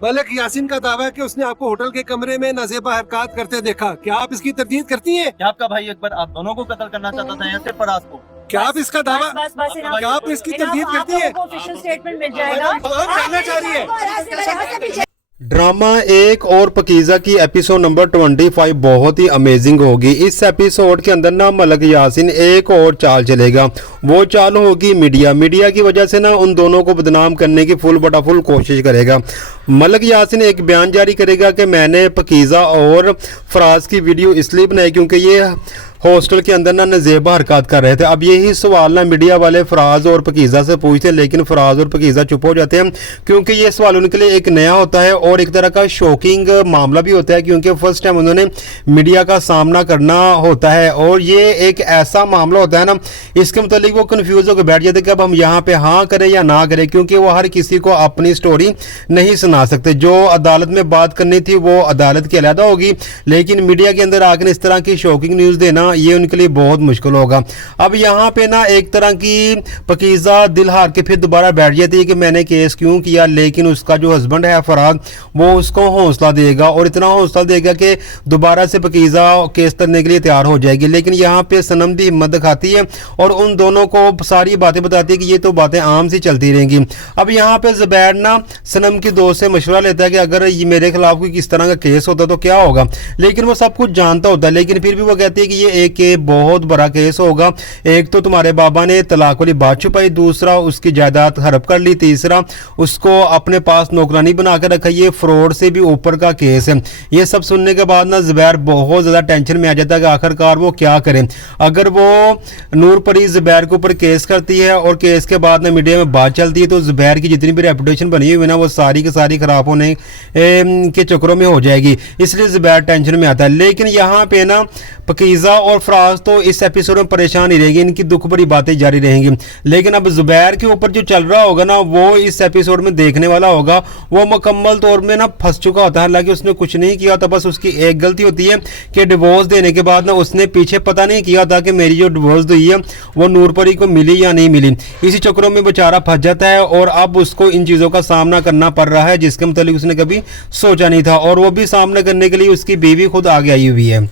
मलिक यासीन का दावा है कि उसने आपको होटल के कमरे में नाजेबा हरकत करते देखा, क्या आप इसकी तरदीद करती हैं? क्या आपका भाई अकबर आप दोनों को कत्ल करना चाहता था या सिर्फ फराज को? क्या आप इसका दावा, क्या आप इसकी तरदीद करती हैं? ऑफिशियल स्टेटमेंट मिल जाएगा। आप कहना चाह रही है ड्रामा एक और पकीज़ा की एपिसोड नंबर 25 बहुत ही अमेजिंग होगी। इस एपिसोड के अंदर ना मलिक यासीन एक और चाल चलेगा, वो चाल होगी मीडिया की वजह से ना उन दोनों को बदनाम करने की फुल कोशिश करेगा। मलिक यासीन एक बयान जारी करेगा कि मैंने पकीज़ा और फराज की वीडियो इसलिए बनाई क्योंकि ये हॉस्टल के अंदर ना नजेबा हरकत कर रहे थे। अब यही सवाल ना मीडिया वाले फराज और पकीज़ा से पूछते हैं, लेकिन फराज और पकीज़ा चुप हो जाते हैं क्योंकि ये सवाल उनके लिए एक नया होता है और एक तरह का शॉकिंग मामला भी होता है, क्योंकि फर्स्ट टाइम उन्होंने मीडिया का सामना करना होता है और ये एक ऐसा मामला होता है ना, इसके मुतालिक वो कन्फ्यूज होकर बैठ जाते कि अब हम यहाँ पे हाँ करें या ना करें, क्योंकि वो हर किसी को अपनी स्टोरी नहीं सुना सकते। जो अदालत में बात करनी थी वो अदालत की अलहदा होगी, लेकिन मीडिया के अंदर आकर इस तरह की शॉकिंग न्यूज़ देना ये उनके लिए बहुत मुश्किल होगा। अब यहाँ पे ना एक तरह की पकीज़ा दिल हार के फिर दोबारा बैठ जाती है कि मैंने केस क्यों किया, लेकिन उसका जो हस्बैंड है फराज वो उसको हौसला देगा और इतना हौसला देगा कि दोबारा से पकीज़ा केस करने के लिए तैयार हो जाएगी। लेकिन यहाँ पे सनम भी हिम्मत दिखाती है और उन दोनों को सारी बातें बताती है कि ये तो बातें आम सी चलती रहेंगी। अब यहाँ पे ज़ुबैर ना सनम की दोस्त से मशवरा लेता है कि अगर ये मेरे खिलाफ कोई किस तरह का केस होता तो क्या होगा, लेकिन वो सब कुछ जानता होता है, लेकिन फिर भी वो कहती है कि ये एक बहुत बड़ा केस होगा। एक तो तुम्हारे बाबा ने तलाक वाली बात छुपाई, दूसरा उसकी जायदाद हड़प कर ली, तीसरा उसको अपने पास नौकरानी बना कर रखा, ये फ्रॉड से भी ऊपर का केस है। ये सब सुनने के बाद ना ज़ुबैर बहुत ज़्यादा टेंशन में आ जाता है कि आखिरकार वो क्या करें। अगर वो नूर परी ज़ुबैर के ऊपर केस करती है और केस के बाद ना मीडिया में बात चलती है तो ज़ुबैर की जितनी भी रेपुटेशन बनी हुई है ना वो सारी की सारी खराब होने के चक्करों में हो जाएगी, इसलिए ज़ुबैर टेंशन में आता है। लेकिन यहाँ पे ना पकीज़ा और फराज तो इस एपिसोड में परेशान ही रहेगी, इनकी दुख भरी बातें जारी रहेंगी। लेकिन अब ज़ुबैर के ऊपर जो चल रहा होगा ना वो इस एपिसोड में देखने वाला होगा, वो मुकम्मल तौर में ना फंस चुका होता है। हालांकि उसने कुछ नहीं किया होता, बस उसकी एक गलती होती है कि डिवोर्स देने के बाद ना उसने पीछे पता नहीं किया था कि मेरी जो डिवोर्स हुई है वो नूरपरी को मिली या नहीं मिली। इसी चक्करों में बेचारा फंस जाता है और अब उसको इन चीज़ों का सामना करना पड़ रहा है जिसके मुतालिक उसने कभी सोचा नहीं था, और वो भी सामना करने के लिए उसकी बीवी खुद आगे आई हुई है।